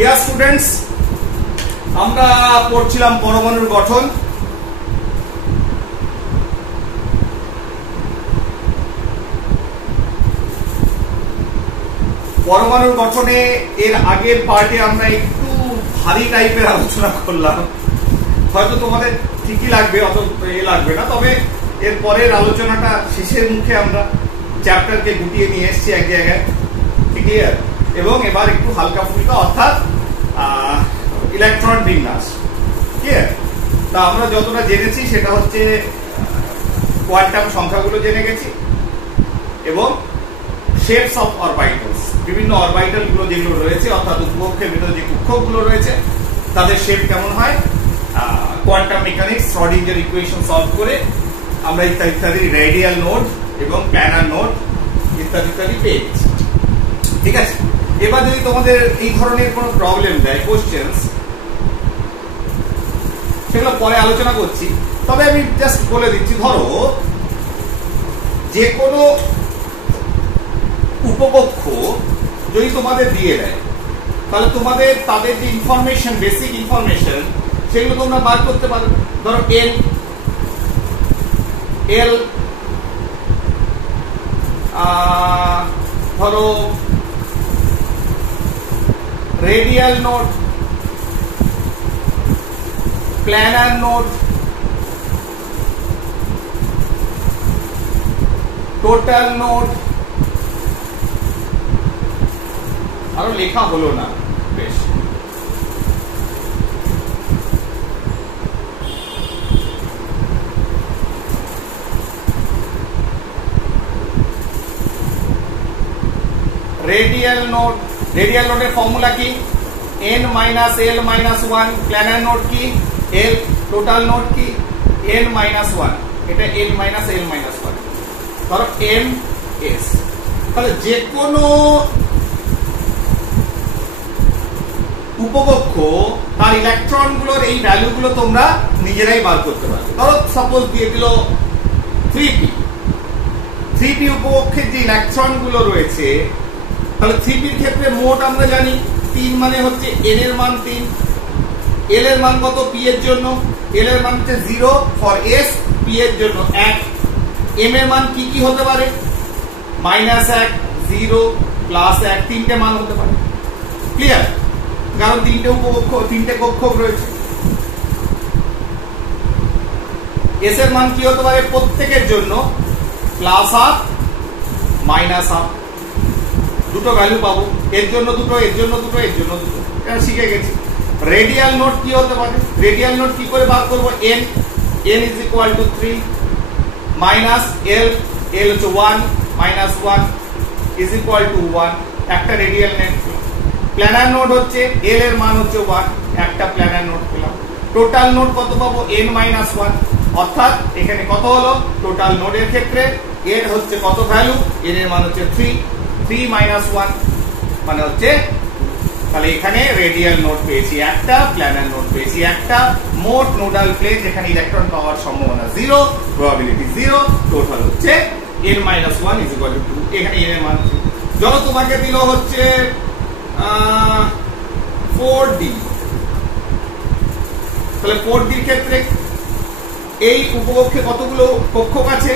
Dear students, আমরা পড়ছিলাম পরমাণুর গঠন। পরমাণুর গঠনে এর আগের পার্টে আমরা একটু ভারী টাইপের আলোচনা করলাম, হয়তো তোমাদের ঠিকই লাগবে, অত লাগবে না, তবে এর পরের আলোচনাটা শেষের মুখে আমরা চ্যাপ্টারকে গুটিয়ে নিয়ে এসেছি এক জায়গায়, ঠিক আছে? এবং এবার একটু হালকা ফুলকা, অর্থাৎ ইলেকট্রন বিন্যাস, ঠিক আছে? তা আমরা যতটা জেনেছি সেটা হচ্ছে কোয়ান্টাম সংখ্যাগুলো জেনে গেছি এবং শেপস অফ অরবিটালস, বিভিন্ন অরবিটাল গুলো যেগুলো রয়েছে, অর্থাৎ উপকক্ষের ভিতরে যে কক্ষগুলো রয়েছে তাদের শেপ কেমন হয়, quantum mechanics, Schrodinger equation solve করে আমরা ইত্যাদি ইত্যাদি রেডিয়াল নোড এবং প্ল্যানার নোড ইত্যাদি ইত্যাদি পেয়ে গেছি, ঠিক আছে? এবার যদি তোমাদের এই ধরনের কোনো প্রবলেম দেয়, কোশ্চেন্স, সেগুলো পরে আলোচনা করছি, তবে আমি জাস্ট বলে দিচ্ছি, ধরো যে কোনো উপকক্ষ যদি তোমাদের দিয়ে দেয়, তাহলে তোমাদের তাদের যে ইনফরমেশন, বেসিক ইনফরমেশন, সেগুলো তোমরা বার করতে পারবে। ধরো এল ধরো radial node, planar node, total node, আরো লেখা হলো না, বেশ। রেডিয়াল নোড, রেডিয়াল নোডের ফর্মুলা কি? n minus l minus 1। Planar node কি? l। টোটাল নোড কি? n minus 1। এটা n মাইনাস l মাইনাস 1। ধরো m s। তাহলে যে কোনো উপকক্ষ তার ইলেকট্রন গুলোর এই ভ্যালু গুলো তোমরা নিজেরাই বার করতে পারবে। ধরো সাপোজ দিয়ে দিল 3p। 3p উপকক্ষের যে ইলেকট্রন গুলো রয়েছে, তাহলে 3p এর ক্ষেত্রে মোট আমরা জানি 3 মানে হচ্ছে n এর মান 3, l এর মান কত p এর জন্য? l এর মান হচ্ছে 0 ফর s, p এর জন্য 1। m এর মান কি কি হতে পারে? -1, 0, +1, তিনটে মান হতে পারে। ক্লিয়ার? কারণ তিনটে উপকক্ষ, তিনটে কক্ষক রয়েছে। s এর মান কি হতে পারে? প্রত্যেকের জন্য +1, -1, দুটো ভ্যালু পাবো। এর জন্য দুটো, এর জন্য দুটো, এর জন্য দুটো। এটা শিখে গেছি। রেডিয়াল নোড কি হতে পারে? রেডিয়াল নোড কি করে বার করব? n is equal to 3 minus l হচ্ছে 1 minus 1 is equal to 1, একটা রেডিয়াল নোড। প্ল্যানার নোড হচ্ছে l এর মান হচ্ছে 1, একটা প্ল্যানার নোড পেলাম। টোটাল নোড কত পাবো? n minus 1, অর্থাৎ এখানে কত হলো? টোটাল নোডের ক্ষেত্রে এর হচ্ছে কত ভ্যালু? n এর মান হচ্ছে 3 minus 1 মানে হচ্ছে, তাহলে এখানে রেডিয়াল নোড পেয়েছি একটা, প্ল্যানার নোড পেয়েছি একটা, মোট নোডাল প্লেন যেখানে ইলেকট্রন পাওয়ার সম্ভাবনা 0, প্রবাবিলিটি 0, টোটাল হচ্ছে n minus 1 is equal to 2। এখানে n এর মান যত তোমাকে দিল হচ্ছে 4d। তাহলে 4d এর ক্ষেত্রে এই উপকক্ষে কতগুলো কক্ষক আছে?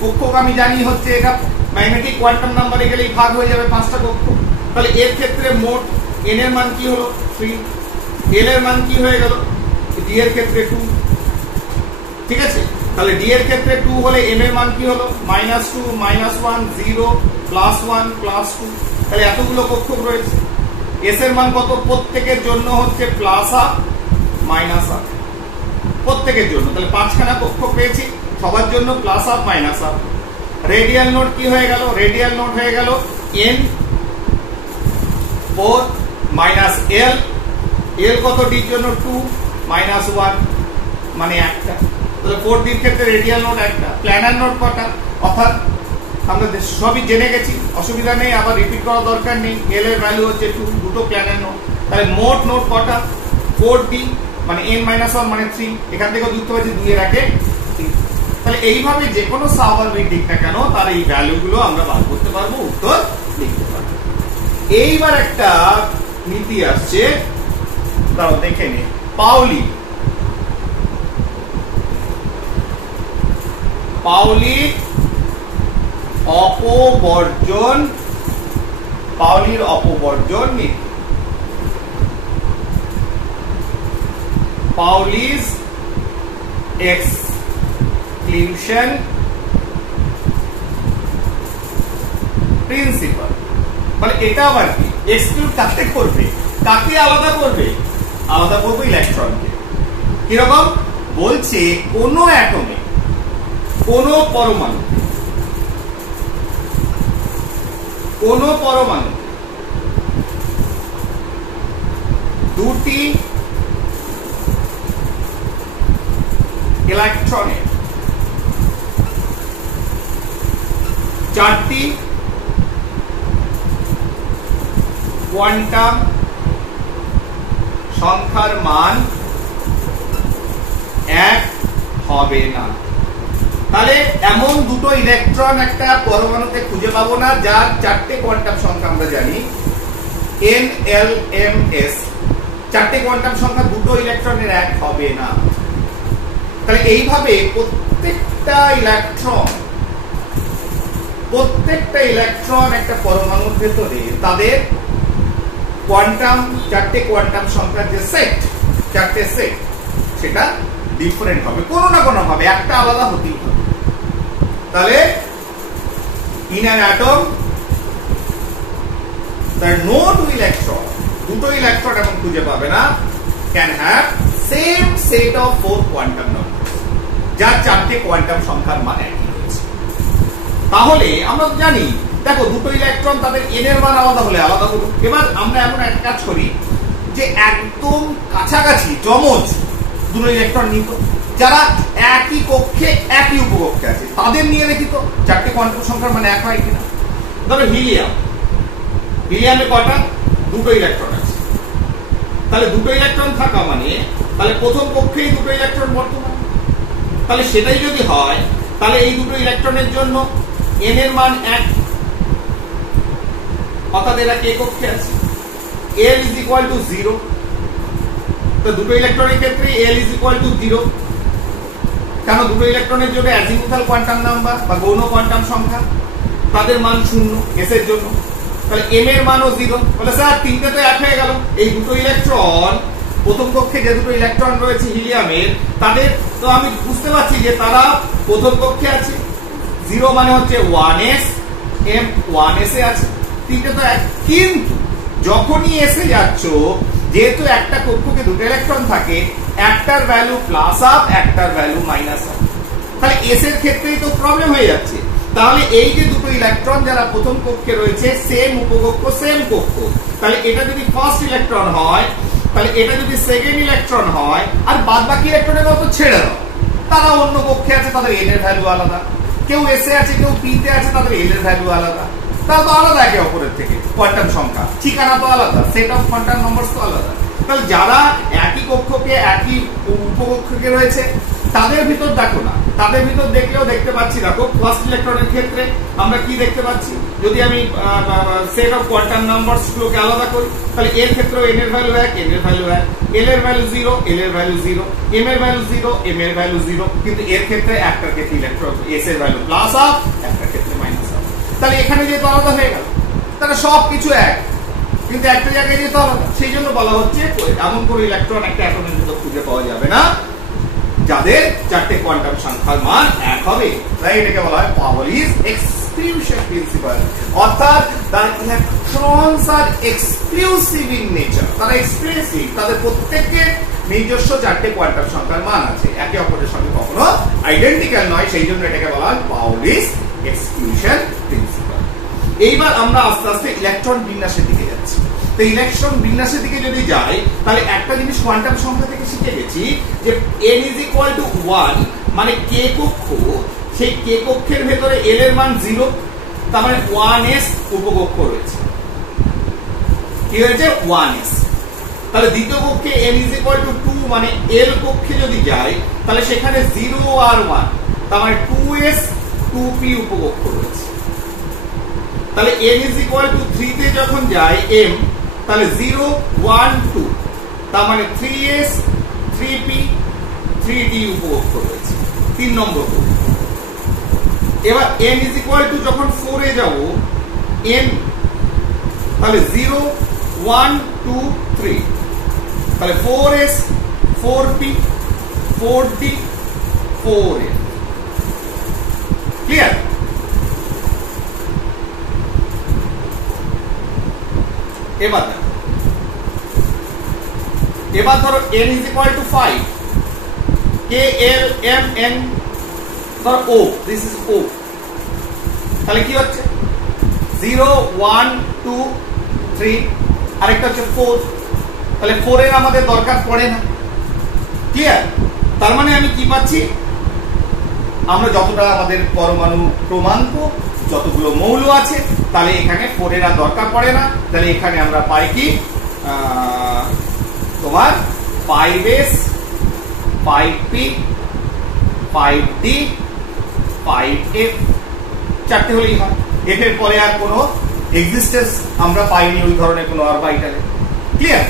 কক্ষক আমি জানি হচ্ছে, এটা ম্যাগনেটিক কোয়ান্টাম নাম্বারে গেলেই ভাগ হয়ে যাবে 5টা কক্ষ। তাহলে এর ক্ষেত্রে মোট n এর মান কি হলো? 3। l এর মান কি হয়ে গেল? d এর ক্ষেত্রে 2, ঠিক আছে? তাহলে d এর ক্ষেত্রে 2 হলে m এর মান কি হলো? -2, -1, 0, +1, +2। তাহলে এতগুলো কক্ষক রয়েছে। s এর মান কত? প্রত্যেকের জন্য হচ্ছে +1, -1, প্রত্যেকের জন্য। তাহলে 5খানা কক্ষক পেয়েছি, সবার জন্য +1, -1। রেডিয়াল নোড কি হয়ে গেল? রেডিয়াল নোড হয়ে গেল n 4 minus l, l কত? d এর জন্য 2 -1 মানে একটা। তাহলে 4d এর ক্ষেত্রে রেডিয়াল নোড একটা। প্ল্যানার নোড কটা? অর্থাৎ আমরা সবই জেনে গেছি, অসুবিধা নেই, আবার রিপিট করার দরকার নেই। l এর ভ্যালু হচ্ছে 2, দুটো প্ল্যানার নোড। তাহলে মোট নোড কটা? 4d মানে n -1 মানে 3। এখান থেকে বুঝতে পারছি 2 এর আগে 3। তাহলে এইভাবে যে কোনো স্বাভাবিক দিক না কেন তার এই ভ্যালু গুলো আমরা বার করতে পারবো, উত্তর লিখতে পারবো। এইবার একটা নীতি আসছে, তাও দেখে নে। পাউলি পাউলির অপবর্জন নীতি, পাউলিস এক্সক্লুশন প্রিন্সিপাল। মানে এটা আবার কি? এক্সক্লুড কাকে করবে, কাকে আলাদা করবে? আলাদা করবে ইলেকট্রনকে। কিরকম বলছে? কোন অ্যাটমে, কোন পরমাণু দুটি ইলেকট্রনের চারটি কোয়ান্টাম সংখ্যার মান এক হবে না। তাহলে এমন দুটো ইলেকট্রন একটা পরমাণুতে খুঁজে পাবো না যার চারটে কোয়ান্টাম সংখ্যা আমরা জানি n l m s, চারটে কোয়ান্টাম সংখ্যা দুটো ইলেকট্রনের এক হবে না। তাহলে এইভাবে প্রত্যেকটা ইলেকট্রন একটা পরমাণুর ভেতরে তাদের কোয়ান্টাম, চারটে কোয়ান্টাম সংখ্যার যে সেট, চারটে সেট, সেটা ডিফারেন্ট হবে, কোনো না কোনো ভাবে একটা আলাদা হতেই হবে। তাহলে in an atom there are no two electron, দুটো ইলেকট্রন এখন খুঁজে পাবে না can have same set of 4 quantum numbers, যার চারটে কোয়ান্টাম সংখ্যার মান একই রয়েছে। তাহলে আমরা তো জানি, দেখো দুটো ইলেকট্রন তাদের n এর মান আলাদা হলে আলাদা হলো। এবার আমরা এমন একটা কাজ করি যে একদম কাছাকাছি যমজ দুটো ইলেকট্রন নিত, যারা একই কক্ষে একই উপকক্ষে আছে, তাদের নিয়ে দেখি তো চারটে কোয়ান্টাম সংখ্যার মান এক হয় কিনা। ধরো হিলিয়ামে কটা? দুটো ইলেকট্রন আছে। তাহলে দুটো ইলেকট্রন থাকা মানে তাহলে প্রথম কক্ষেই দুটো ইলেকট্রন বর্তমান। তাহলে সেটাই যদি হয় তাহলে এই দুটো ইলেকট্রনের জন্য n এর মান এক, অর্থাৎ এরা কে কক্ষে আছে, l is equal to 0। তো দুটো ইলেকট্রনের ক্ষেত্রে l is equal to 0, কেন? দুটো ইলেকট্রনের জন্য অ্যাজিমুথাল কোয়ান্টাম নাম্বার বা গৌণ কোয়ান্টাম সংখ্যা, তাদের মান 0 s এর জন্য। তাহলে m এর মানও 0। বলে স্যার তিনটে তো এক হয়ে গেল। এই দুটো ইলেকট্রন, প্রথম কক্ষে যে দুটো ইলেকট্রন রয়েছে হিলিয়ামের, তাদের তো আমি বুঝতে পারছি যে তারা প্রথম কক্ষে আছে। 0 মানে হচ্ছে 1s, m 1s এ আছে, তিনটে তো এক। কিন্তু যখনই এসে যাচ্ছ, যেহেতু একটা কক্ষকে দুটো ইলেকট্রন থাকে, একটার ভ্যালু প্লাস আপ, একটার ভ্যালু মাইনাস আপ, তাহলে এস এর ক্ষেত্রেই তো প্রবলেম হয়ে যাচ্ছে। তাহলে এই যে দুটো ইলেকট্রন যারা প্রথম কক্ষে রয়েছে, সেম উপকক্ষ সেম কক্ষ, তাহলে এটা যদি ফার্স্ট ইলেকট্রন হয়, তাহলে এটা যদি সেকেন্ড ইলেকট্রন হয়, আর বাদ বাকি ইলেকট্রনের মতো ছেড়ে দাও, তারা অন্য কক্ষে আছে, তাদের এন এর ভ্যালু আলাদা। কেউ এস এ আছে, কেউ পি তে আছে, তাদের এল এর ভ্যালু আলাদা। তারা তো আলাদা একে অপরের থেকে, কোয়ান্টাম সংখ্যা, ঠিকানা তো আলাদা, সেট অফ কোয়ান্টাম নম্বর তো আলাদা। তাহলে যারা একই কক্ষকে একই উপকক্ষকে রয়েছে, তাদের ভিতর দেখো না, তাদের ভিতর দেখলেও দেখতে পাচ্ছি, দেখো ফার্স্ট ইলেকট্রনের ক্ষেত্রে আমরা কি দেখতে পাচ্ছি, যদি আমি সেট অফ কোয়ান্টাম নাম্বারস গুলোকে আলাদা করি, তাহলে এর ক্ষেত্রে n এর ভ্যালু 1, n এর ভ্যালু 1, l এর ভ্যালু 0, l এর ভ্যালু 0, m এর ভ্যালু 0, m এর ভ্যালু 0। কিন্তু এর ক্ষেত্রে একটার ক্ষেত্রে ইলেকট্রন s এর ভ্যালু প্লাস আপ, একটার ক্ষেত্রে মাইনাস আপ। তাহলে এখানে যেহেতু আলাদা হয়ে গেল, তাহলে সব কিছু এক, কিন্তু একটা জায়গায় যেহেতু আলাদা, সেই জন্য বলা হচ্ছে এমন কোন ইলেকট্রন একটা অ্যাটমের ভিতর খুঁজে পাওয়া যাবে না যাদের চারটে কোয়ান্টাম সংখ্যার মান এক হবে। তাই এটাকে বলা হয় পাউলিস এক্সক্লুশন প্রিন্সিপাল, অর্থাৎ তার electrons are exclusive in nature, তারা এক্সক্লুসিভ, তাদের প্রত্যেকের নিজস্ব চারটে কোয়ান্টাম সংখ্যার মান আছে, একে অপরের সঙ্গে কখনো আইডেন্টিক্যাল নয়, সেই জন্য এটাকে বলা হয় পাউলিস এক্সক্লুশন প্রিন্সিপাল। এইবার আমরা আস্তে আস্তে ইলেকট্রন বিন্যাসের দিকে যাচ্ছি। তো ইলেকট্রন বিন্যাসের দিকে যদি যাই, তাহলে একটা জিনিস কোয়ান্টাম সংখ্যা থেকে শিখে গেছি যে n is equal to 1, মানে কে কক্ষ, সেই কে কক্ষের ভেতরে l এর মান 0, তার মানে 1s উপকক্ষ রয়েছে। কি হয়েছে? 1s। তাহলে দ্বিতীয় কক্ষে n is equal to 2, মানে l কক্ষে যদি যাই, তাহলে সেখানে 0 আর 1, তার মানে 2s 2p উপকক্ষ রয়েছে। তাহলে n is equal to 3 তে যখন যাই m, তাহলে 0 1 2, তার মানে 3s 3p 3d উপভোক্য রয়েছে 3 নম্বর। এবার n ইজ ইকুয়াল টু যখন 4 এ যাব n, তাহলে 0 1 2 3, তাহলে 4s 4p 4d 4n। Clear? এবার ধরো n is equal to 5, k l m n, ধরো o, দিস ইজ o, তাহলে কি হচ্ছে 0 1 2 3, আরেকটা হচ্ছে 4, তাহলে 4 এর আমাদের দরকার পড়ে না। ক্লিয়ার? তার মানে আমি কি পাচ্ছি, আমরা যতটা আমাদের পরমাণু ক্রমাঙ্ক যতগুলো মৌল আছে, তাহলে এখানে 4 এর আর দরকার পড়ে না। তাহলে এখানে আমরা পাই কি তোমার 5s 5p 5d 5f, চারটে হলেই হয়। f এর পরে আর কোনো এক্সিস্টেন্স আমরা পাইনি ওই ধরনের কোনো অরবিটালে। ক্লিয়ার?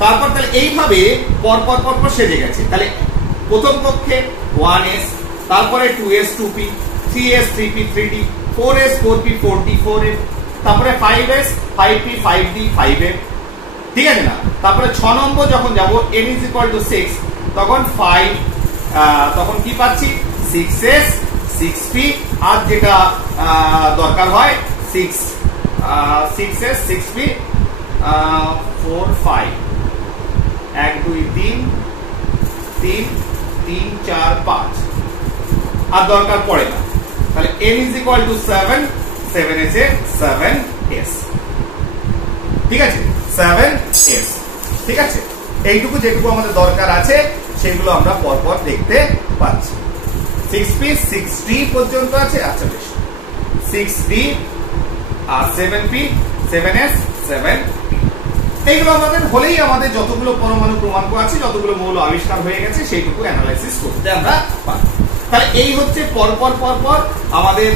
তারপর তাহলে এইভাবে পরপর পরপর সেজে গেছে। তাহলে প্রথম কক্ষে 1s, তারপরে 2s 2p, 3s 3p 3d, 4s 4p 4d 4f, তারপরে 5s 5p 5d 5f। ঠিক আছে না? তারপরে 6 নম্বর যখন যাব n is equal to 6, তখন 5, তখন কি পাচ্ছি 6s 6p, আর যেটা দরকার হয় 6s 6p 4 5 1 2 3 3 3 4 5, আর দরকার পড়ে না। তাহলে n is equal to 7, 7s A 7s। ঠিক আছে? 7s। ঠিক আছে? এইটুকু যেটুকু আমাদের দরকার আছে সেগুলো আমরা পরপর দেখতে পাচ্ছি। 6p 6d পর্যন্ত আছে। আচ্ছা বেশ, 6d আর 7p 7s 7p, এইগুলো আমাদের হলেই আমাদের যতগুলো পরমাণু ক্রমাঙ্ক আছে, যতগুলো মৌল আবিষ্কার হয়ে গেছে সেইটুকু অ্যানালাইসিস করতে আমরা পারি। তাহলে এই হচ্ছে পরপর পরপর আমাদের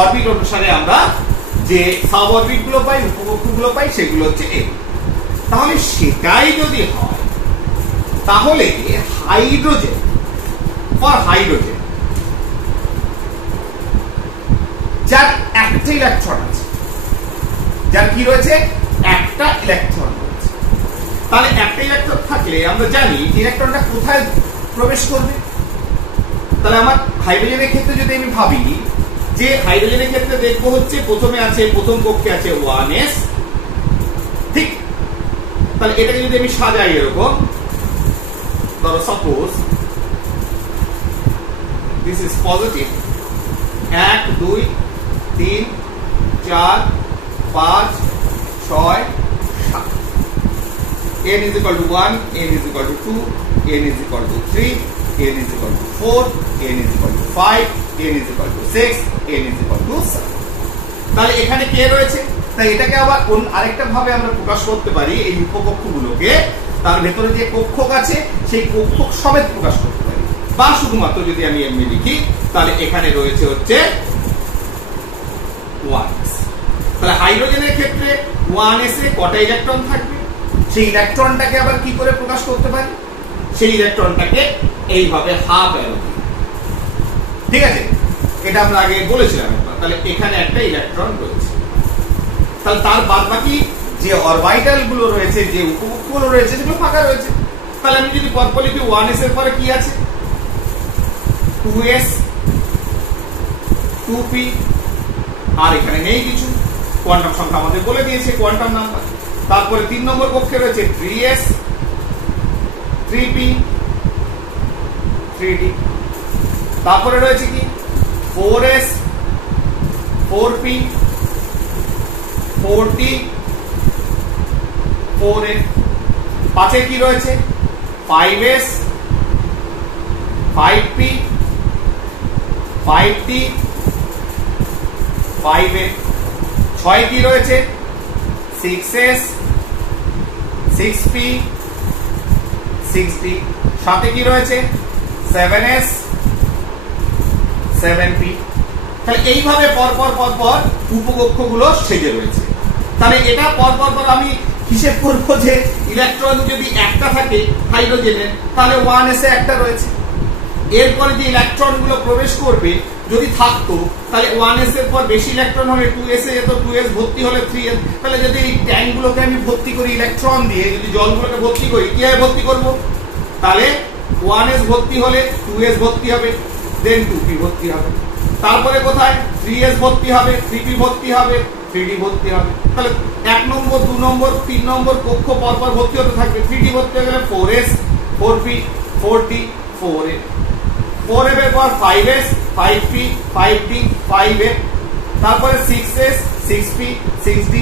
অরবিট অনুসারে আমরা যে সাব অরবিট গুলো পাই, উপকক্ষ গুলো পাই, সেগুলো হচ্ছে এই। তাহলে সেটাই যদি হয়, তাহলে হাইড্রোজেন, ফর হাইড্রোজেন যার একটা ইলেকট্রন আছে, যার কি রয়েছে একটা ইলেকট্রন রয়েছে, তাহলে একটা ইলেকট্রন থাকলে আমরা জানি ইলেকট্রনটা কোথায় প্রবেশ করবে। তাহলে আমার হাইড্রোজেনের ক্ষেত্রে যদি আমি ভাবি যে হাইড্রোজেনের ক্ষেত্রে দেখবো হচ্ছে প্রথমে আছে, প্রথম কক্ষে আছে 1s, ঠিক? তাহলে এটাকে যদি আমি সাজাই এরকম, ধরো suppose this is positive, 1 2 3 4 5 6 7, n is equal to 1, n is equal to 2, n is equal to 3, n is equal to 4, n is equal to 5, n is equal to 6, n is equal to 7। তাহলে এখানে কে রয়েছে? তাই এটাকে আবার আরেকটা ভাবে আমরা প্রকাশ করতে পারি, এই উপকক্ষগুলোকে তার ভেতরে যে কক্ষক আছে সেই কক্ষক সমেত প্রকাশ করতে পারি, বা শুধুমাত্র যদি আমি এমনি লিখি তাহলে এখানে রয়েছে হচ্ছে 1s। তাহলে হাইড্রোজেনের ক্ষেত্রে 1s এ কটা ইলেকট্রন থাকবে, সেই ইলেকট্রনটাকে আবার কি করে প্রকাশ করতে পারি, সেই ইলেকট্রনটাকে এইভাবে হাফ অ্যারো দিয়ে। ঠিক আছে? এটা আমরা আগে বলেছিলাম। তাহলে এখানে একটা ইলেকট্রন রয়েছে, তাহলে তার বাদবাকি যে অরবিটাল গুলো রয়েছে, যে উপকক্ষগুলো রয়েছে, সেগুলো ফাঁকা রয়েছে। তাহলে আমি যদি পরপর লিখি 1s এর পরে কি আছে 2s 2p, আর এখানে নেই কিছু, কোয়ান্টাম সংখ্যা আমাদের বলে দিয়েছে কোয়ান্টাম নাম্বার। তারপরে 3 নম্বর কক্ষে রয়েছে 3s 3p 3d, তারপরে রয়েছে কি 4s 4p 4d 4f, পাঁচে কি রয়েছে 5s 5p 5d 5f, 6 কি রয়েছে 6s 6p 6d, 7 কি রয়েছে 7s 7p। তাহলে এইভাবে পরপর পরপর উপকক্ষগুলো সেজে রয়েছে। তাহলে এটা পর আমি হিসেব করবো যে ইলেকট্রন যদি একটা থাকে হাইড্রোজেনের, তাহলে 1s এ একটা রয়েছে। এরপরে যে ইলেকট্রন গুলো প্রবেশ করবে যদি থাকতো, তাহলে 1s এর পর বেশি ইলেকট্রন হলে 2s এ যেত, 2s ভর্তি হলে 3s। তাহলে যদি এই ট্যাঙ্ক গুলোকে আমি ভর্তি করি ইলেকট্রন দিয়ে, যদি জলগুলোকে ভর্তি করি, কিভাবে ভর্তি করব? তাহলে 1s ভর্তি হলে 2s ভর্তি হবে, দেন 2p ভর্তি হবে, তারপরে কোথায় 3s ভর্তি হবে, 3p ভর্তি হবে, 3d ভর্তি হবে। তাহলে 1 নম্বর 2 নম্বর 3 নম্বর কক্ষ পরপর ভর্তি হতে থাকবে। 3d ভর্তি হয়ে গেলে 4s 4p 4d 4a, 4f এর পর 5s 5p 5d 5f, তারপরে 6s 6p 6d,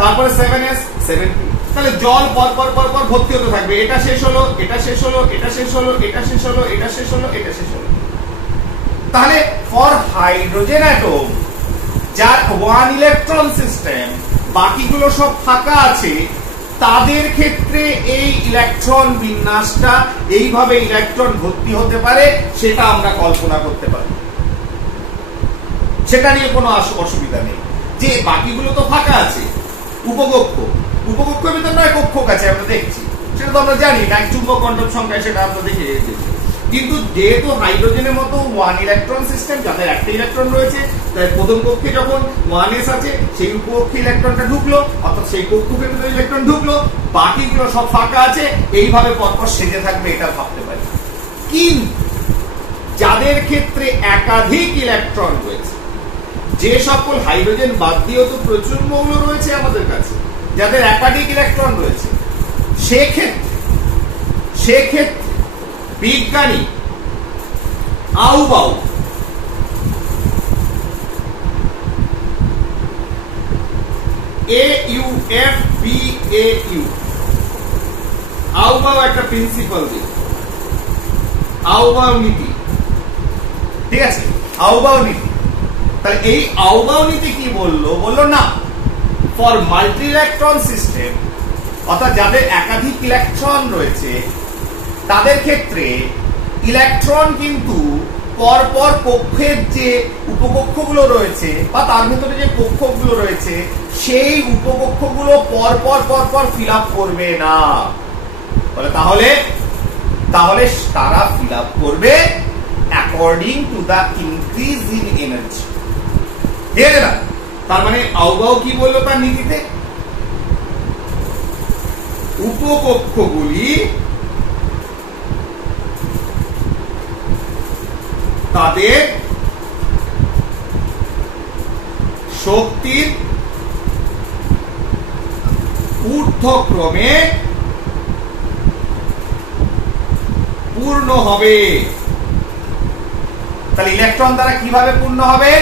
তারপরে 7s 7p। তাহলে জল পরপর ভর্তি হতে থাকবে। এটা শেষ হলো, এটা শেষ হলো, এটা শেষ হলো, এটা শেষ হলো, এটা শেষ হলো, এটা শেষ হলো। তাহলে ফর হাইড্রোজেন অ্যাটম যার 1 ইলেকট্রন সিস্টেম, বাকিগুলো সব ফাঁকা আছে, তাদের ক্ষেত্রে এই ইলেকট্রন বিন্যাসটা এইভাবে ইলেকট্রন ভর্তি হতে পারে, সেটা আমরা কল্পনা করতে পারি। সেটা নিয়ে কোনো অসুবিধা নেই। যে বাকিগুলো তো ফাঁকা আছে, উপকক্ষের ভিতর নয়, কক্ষ আছে আমরা দেখছি, সেটা তো আমরা জানি না, চুম্বক কোয়ান্টাম সংখ্যায় সেটা আমরা দেখে এসেছি। কিন্তু যেহেতু হাইড্রোজেনের মতো 1 ইলেকট্রন সিস্টেম, যাদের একটা ইলেকট্রন রয়েছে, তাই প্রথম কক্ষে যখন 1s আছে, সেই উপকক্ষে ইলেকট্রনটা ঢুকলো, অর্থাৎ সেই কক্ষের ভিতরে ইলেকট্রন ঢুকলো, বাকিগুলো সব ফাঁকা আছে, এইভাবে পরপর সেজে থাকবে, এটা ভাবতে পারি। কিন্তু যাদের ক্ষেত্রে একাধিক ইলেকট্রন রয়েছে, যে সকল হাইড্রোজেন বাদ দিয়েও তো প্রচুর মৌল রয়েছে আমাদের কাছে, যাদের একাধিক ইলেকট্রন রয়েছে, সেক্ষেত্রে বিজ্ঞানী আউবাউ আউবাউ একটা প্রিন্সিপাল দিল, আউবাউ নীতি। ঠিক আছে, আউবাউ নীতি। তাহলে এই আউবাউ নীতি কি বললো না, ফর মাল্টি ইলেকট্রন সিস্টেম, অর্থাৎ যাদের একাধিক ইলেকট্রন রয়েছে, তাদের ক্ষেত্রে ইলেকট্রন কিন্তু পরপর কক্ষের যে উপকক্ষগুলো রয়েছে বা তার ভিতরে যে কক্ষগুলো রয়েছে, সেই উপকক্ষগুলো পরপর ফিল আপ করবে না। তাহলে তারা ফিল আপ করবে according to the increase in energy. ঠিক আছে না? তার মানে আউবাউ কি বললো তার নীতিতে, উপকক্ষগুলি তাদের শক্তির ঊর্ধ্বক্রমে পূর্ণ হবে। তাহলে ইলেকট্রন দ্বারা কিভাবে পূর্ণ হবে?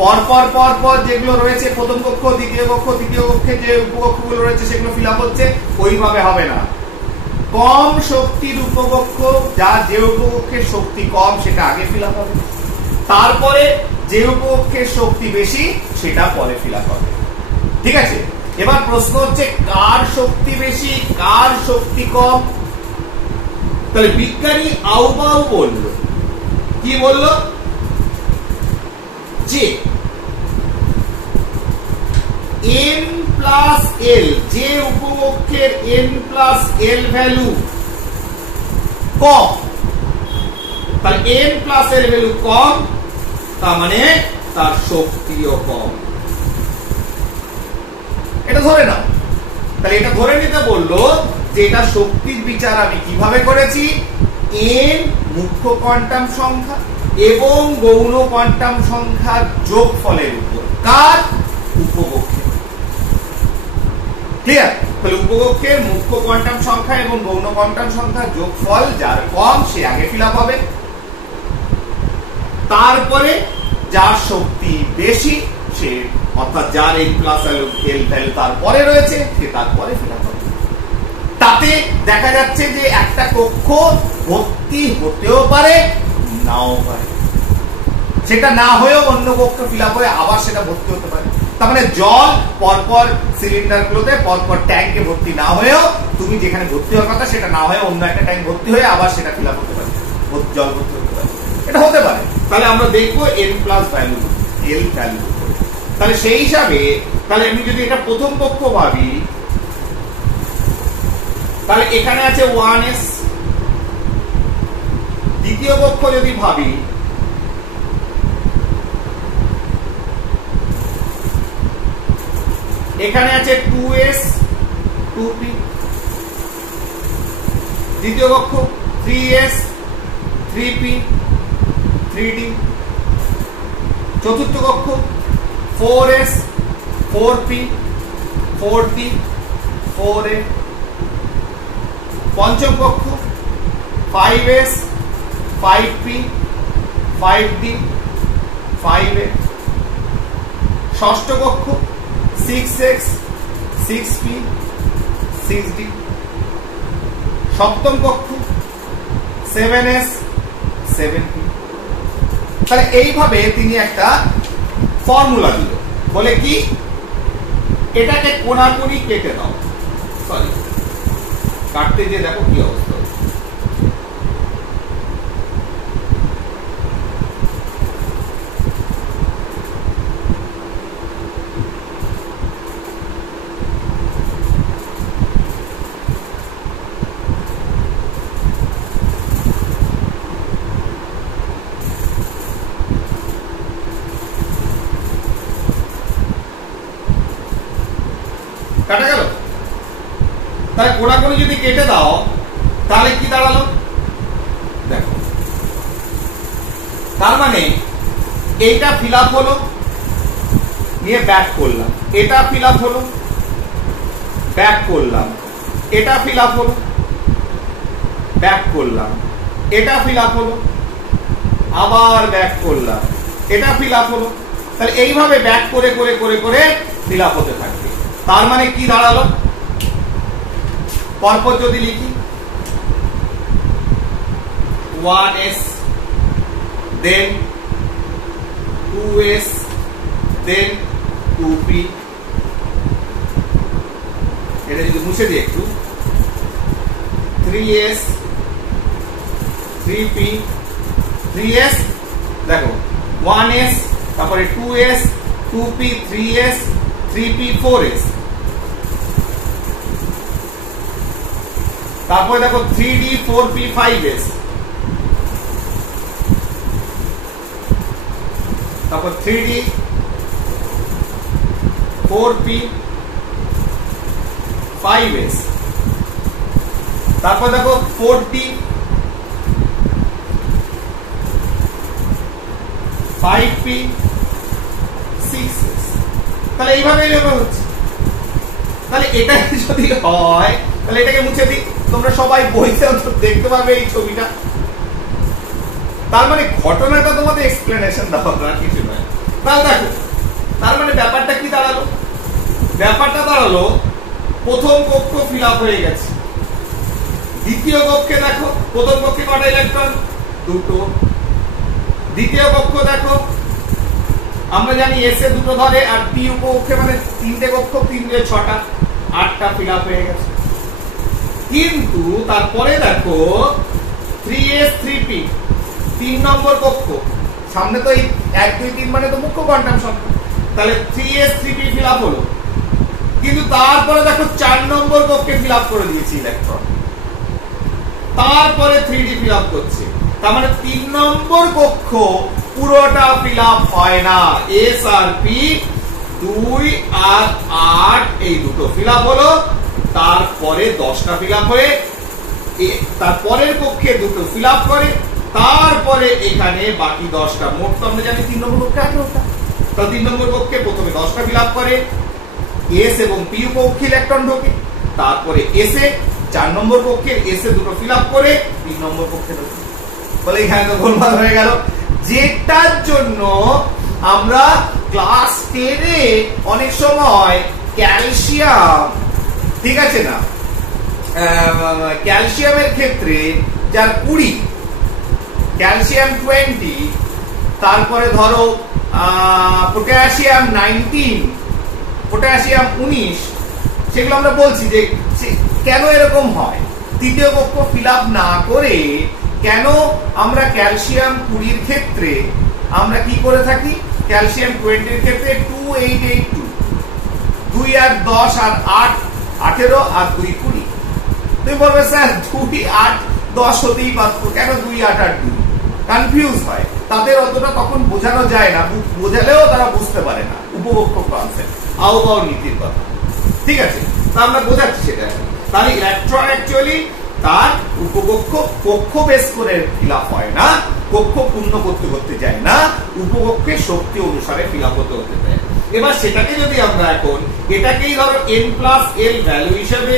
পরপর যেগুলো রয়েছে, প্রথম কক্ষ দ্বিতীয় কক্ষ তৃতীয় কক্ষে যে উপকক্ষগুলো রয়েছে সেগুলো ফিল আপ হচ্ছে, ওইভাবে হবে না। কম শক্তির উপকক্ষ, যে উপকক্ষের শক্তি কম সেটা আগে ফিল আপ হবে, তারপরে যে উপকক্ষের শক্তি বেশি সেটা পরে ফিল আপ হবে। ঠিক আছে, এবার প্রশ্ন হচ্ছে কার শক্তি বেশি, কার শক্তি কম? তাহলে বিজ্ঞানী আউবাউ বলল, কি বলল, যে n প্লাস l, যে উপকক্ষের n প্লাস l ভ্যালু কম, তাহলে n প্লাস l ভ্যালু কম, তার মানে তার শক্তিও কম। এটা ধরে নাও। তাহলে এটা ধরে নিতে বললো যে এটা শক্তির বিচার আমি কিভাবে করেছি, n মুখ্য কোয়ান্টাম সংখ্যা এবং গৌণ কোয়ান্টাম সংখ্যার যোগফলের উপর। কার? উপকক্ষের। ক্লিয়ার? তাহলে উপকক্ষের মুখ্য কোয়ান্টাম সংখ্যা এবং গৌণ কোয়ান্টাম সংখ্যার যোগফল যার কম সে আগে ফিল আপ হবে, তারপরে যার শক্তি বেশি সে, অর্থাৎ যার n প্লাস l ভ্যালু তারপরে রয়েছে, সে তারপরে ফিল আপ হবে। তাতে দেখা যাচ্ছে যে একটা কক্ষ ভর্তি হতেও পারে, নাও পারে, সেটা না হয়েও অন্য কক্ষ ফিল আপ হয়ে আবার সেটা ভর্তি হতে পারে। তার মানে জল পরপর সিলিন্ডার গুলোতে পরপর ট্যাঙ্কে ভর্তি না হয়েও, তুমি যেখানে ভর্তি হওয়ার কথা সেটা না হয়ে অন্য একটা ট্যাঙ্ক ভর্তি হয়ে আবার সেটা ফিল আপ হতে পারে, জল ভর্তি হতে পারে, এটা হতে পারে। তাহলে আমরা দেখবো n plus value, l value. তাহলে সেই হিসাবে তাহলে আমি যদি এটা প্রথম কক্ষ ভাবি, তাহলে এখানে আছে 1s। দ্বিতীয় কক্ষ যদি ভাবি, এখানে আছে 2s 2p। দ্বিতীয় কক্ষ 3s 3p 3d। চতুর্থ কক্ষ 4s 4p 4d 4a। পঞ্চম কক্ষ 5s 5p 5d 5a। ষষ্ঠ কক্ষ 6x 6p 6d। সপ্তম কক্ষ 7s 7p। তাহলে এইভাবে তিনি একটা ফর্মুলা দিল, বলে কি এটাকে কোণাকুণি কেটে দাও। সরি, কাটতে গিয়ে দেখো কি অবস্থা। কাটা গেল। তাহলে কোণাকুণি যদি কেটে দাও তাহলে কি দাঁড়ালো দেখো। তার মানে এইটা ফিল আপ হলো, নিয়ে ব্যাক করলাম, এটা ফিল আপ হলো, ব্যাক করলাম, এটা ফিল আপ হলো, ব্যাক করলাম, এটা ফিল আপ হলো, আবার ব্যাক করলাম, এটা ফিল আপ হলো। তাহলে এইভাবে ব্যাক করে করে করে করে ফিল আপ হতে থাকবে। তার মানে কি দাঁড়ালো, পরপর যদি লিখি 1s then 2s then 2p। এটা যদি মুছে দিই একটু, 3s 3p 3s দেখো 1s, তারপরে 2s 2p 3s 3p 4s। তারপরে দেখো 3d 4p 5s। তারপর 3d 4p 5s। তারপর দেখো 4d 5p 6s। তাহলে এইভাবে হচ্ছে। তাহলে এটা যদি হয় তাহলে এটাকে মুছে দিই, তোমরা সবাই বইতে দেখতে পাবে এই ছবিটা। তার মানে ঘটনাটা তোমাদের এক্সপ্লেনেশন দেওয়া আর কিছু নয়। তাহলে দেখো, তার মানে ব্যাপারটা কি দাঁড়ালো, ব্যাপারটা দাঁড়ালো প্রথম কক্ষ ফিল আপ হয়ে গেছে। দ্বিতীয় কক্ষে দেখো, প্রথম কক্ষে কটা ইলেকট্রন, দুটো। দ্বিতীয় কক্ষ দেখো, আমরা জানি এস এ দুটো ধরে, আর পি উপকক্ষে মানে তিনটে কক্ষ, 3 দিয়ে 6টা 8টা ফিল আপ হয়ে গেছে। কিন্তু তারপরে দেখো 3s 3p 3 নম্বর কক্ষ, সামনে তো এই 1 2 3 মানে তো মুখ্য কোয়ান্টাম সংখ্যা, তাহলে 3s 3p ফিল আপ হলো। কিন্তু তারপরে দেখো 4 নম্বর কক্ষে ফিল আপ করে দিয়েছি ইলেকট্রন, তারপরে 3d ফিল আপ করছে। তার মানে 3 নম্বর কক্ষ পুরোটা ফিল আপ হয় না। এস আর পি 2 আর 8 এই দুটো ফিল আপ হলো, তারপরে 10টা ফিল আপ হয়ে তারপরের কক্ষে দুটো ফিল আপ করে, তারপরে এখানে বাকি 10টা। মোট তো আমরা জানি 3 নম্বর কক্ষে 18টা। তো 3 নম্বর কক্ষে প্রথমে 10টা ফিল আপ করে, এস এবং পি উপকক্ষে ইলেকট্রন ঢোকে, তারপরে এস এ 4 নম্বর কক্ষের এস এ দুটো ফিল আপ করে 3 নম্বর কক্ষে ঢোকে। বলে এখানে তো গোলমাল হয়ে গেল, যেটার জন্য আমরা ক্লাস 10 এ অনেক সময় ক্যালসিয়াম, ঠিক আছে না, ক্যালসিয়ামের ক্ষেত্রে যার 20, ক্যালসিয়াম 20, তারপরে ধরো পটাশিয়াম 19, পটাশিয়াম 19, সেগুলো আমরা বলছি যে কেন এরকম হয়। তৃতীয় কক্ষ ফিল আপ না করে কেন আমরা ক্যালসিয়াম 20 ক্ষেত্রে আমরা কি করে থাকি, ক্যালসিয়াম 20 এর ক্ষেত্রে 2882, 2 আর 10 আর 8 18 আর 2 20। তুমি বলবে স্যার 2 8 10 হতেই পারতো, কেন 2 8 আর 2? কনফিউজ হয়, তাদের অতটা তখন বোঝানো যায় না, বোঝালেও তারা বুঝতে পারে না উপভোক্য কনসেপ্ট, আবহাওয়া নীতির কথা। ঠিক আছে, তা আমরা বোঝাচ্ছি সেটা। তাহলে ইলেকট্রন অ্যাকচুয়ালি তার উপকক্ষ কক্ষ বেস করে ফিল আপ হয় না, কক্ষ পূর্ণ করতে করতে যায় না, উপকক্ষের শক্তি অনুসারে ফিল আপ হতে হতে দেয়। এবার সেটাকে যদি আমরা এখন এটাকেই ধরো n+l ভ্যালু হিসেবে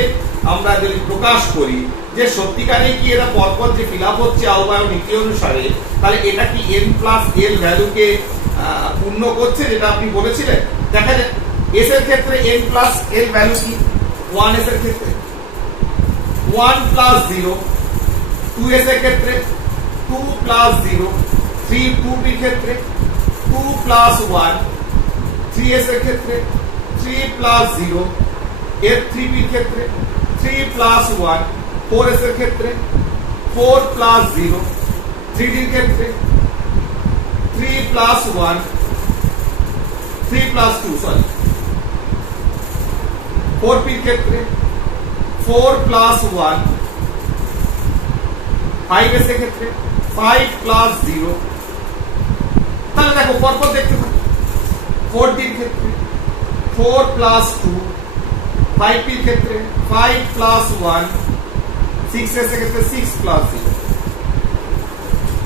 আমরা যদি প্রকাশ করি যে সত্যিকারে কি এরা পরপর যে ফিল আপ হচ্ছে আহ্বায়ক নীতি অনুসারে, তাহলে এটা কি n+l ভ্যালুকে পূর্ণ করছে যেটা আপনি বলেছিলেন? দেখা যায় s এর ক্ষেত্রে n+l ভ্যালু কি 1s এর ক্ষেত্রে 1 + 0, 2s এর ক্ষেত্রে 2 + 0, 3 2b এর ক্ষেত্রে 2 + 1, 3s এর ক্ষেত্রে 3 + 0, f3b এর ক্ষেত্রে 3 + 1, 4s এর ক্ষেত্রে 4 + 0, 3d এর ক্ষেত্রে 3 + 1, 3 + 2 সরি, 4p এর ক্ষেত্রে 4 + 1, 5s এর ক্ষেত্রে 5 + 0। তাহলে দেখো পরপর দেখতে থাকো, 4d এর ক্ষেত্রে 4 + 2, 5p এর ক্ষেত্রে 5 + 1, 6s এর ক্ষেত্রে 6 + 0।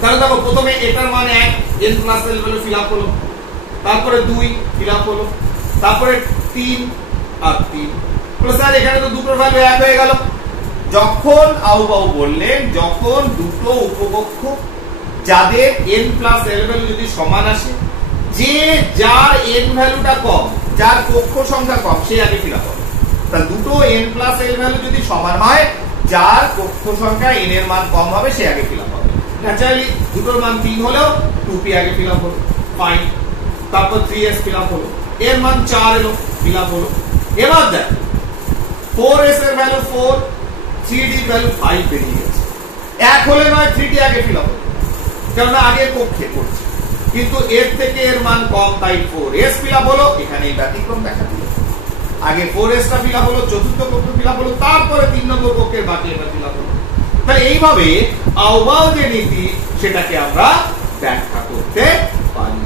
তাহলে দেখো প্রথমে এটার মান 1 n+l ভ্যালু ফিল আপ হলো, তারপরে 2 ফিল আপ হলো, তারপরে 3 আর 3। স্যার এখানে তো দুটো ভ্যালু এক হয়ে গেল। যখন আউবাউ বললেন যখন দুটো উপকক্ষ যাদের n+l ভ্যালু যদি সমান আসে, যে যার n ভ্যালুটা কম, যার কক্ষ সংখ্যা কম, সে আগে ফিল আপ হবে। তাহলে দুটো n+l ভ্যালু যদি সমান হয়, যার কক্ষ সংখ্যা n এর মান কম হবে সে আগে ফিল আপ হবে। ন্যাচারালি দুটোর মান 3 হলেও 2p আগে ফিল আপ হলো, ফাইন। তারপর 3s ফিল আপ হলো, এর মান 4 এলো, ফিল আপ হলো। এবার দেখ 4s এর ভ্যালু 4, 3d এর ভ্যালু 5 বেরিয়ে গেছে। এক হলে নয় 3d আগে ফিল আপ হলো, কারণ আগে কক্ষে করছে, কিন্তু এর থেকে এর মান কম, তাই 4s ফিল আপ হলো। এখানে এই ব্যতিক্রম দেখা দিল, আগে 4s টা ফিল আপ হলো, চতুর্থ কক্ষ ফিল আপ হলো, তারপরে 3 নম্বর কক্ষের বাকি এটা ফিল আপ হলো। তাহলে এইভাবে আহ্বায়ক যে নীতি সেটাকে আমরা ব্যাখ্যা করতে পারি।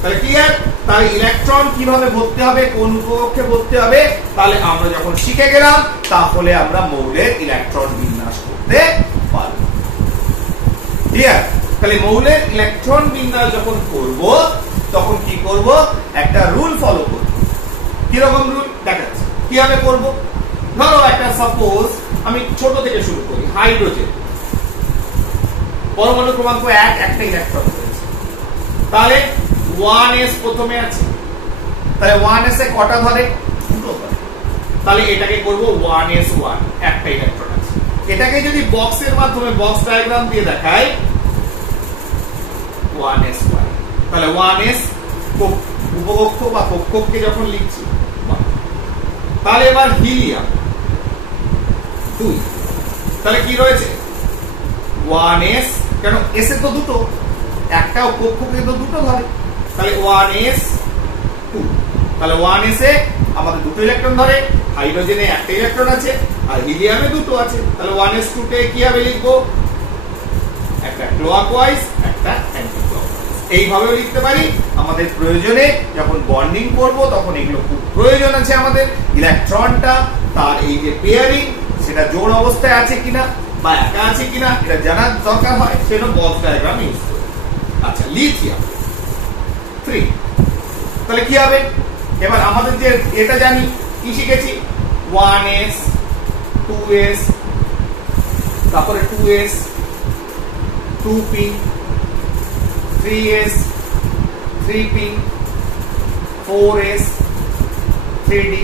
তাহলে ক্লিয়ার? তাহলে ইলেকট্রন কিভাবে ভর্তি হবে, কোন উপকক্ষে ভর্তি হবে, তাহলে আমরা যখন শিখে গেলাম তাহলে আমরা মৌলের ইলেকট্রন বিন্যাস করতে পারব। ক্লিয়ার? তাহলে মৌলের ইলেকট্রন বিন্যাস যখন করব তখন কি করব, একটা রুল ফলো করব। কিরকম রুল দেখাচ্ছি, কিভাবে করব। ধরো একটা সাপোজ আমি ছোট থেকে শুরু করি, হাইড্রোজেন পরমাণু ক্রমাঙ্ক 1, একটা ইলেকট্রন রয়েছে, তাহলে 1s প্রথমে আছে, তাহলে 1s এ কটা ধরে, দুটো ধরে, তাহলে এটাকে করব 1s1, একটা ইলেকট্রন আছে। এটাকে যদি বক্সের মাধ্যমে বক্স ডায়াগ্রাম দিয়ে দেখাই 1s1, তাহলে 1s উপকক্ষ বা কক্ষকে যখন লিখছি, তাহলে এবার হিলিয়াম 2, তাহলে কি রয়েছে 1s, কেন s এ তো দুটো, একটা কক্ষকে তো দুটো ধরে, তাহলে 1s2, তাহলে 1s এ আমাদের দুটো ইলেকট্রন ধরে, হাইড্রোজেনে একটা ইলেকট্রন আছে আর হিলিয়ামে দুটো আছে, তাহলে 1s2 তে কি হবে লিখবো, একটা ক্লকওয়াইজ একটা অ্যান্টি ক্লকওয়াইজ, এইভাবেও লিখতে পারি। আমাদের প্রয়োজনে যখন বন্ডিং করব তখন এগুলো খুব প্রয়োজন আছে আমাদের। ইলেকট্রনটা তার এই যে পেয়ারিং সেটা জোড় অবস্থায় আছে কিনা বা একা আছে কিনা এটা জানার দরকার হয়, সেজন্য বক্স ডায়াগ্রাম ইউজ করি। আচ্ছা, লিথিয়াম 3, তাহলে কি হবে, এবার আমাদের যে এটা জানি কি শিখেছি 1s 2s, তারপরে 2s 2p 3s 3p 4s 3d,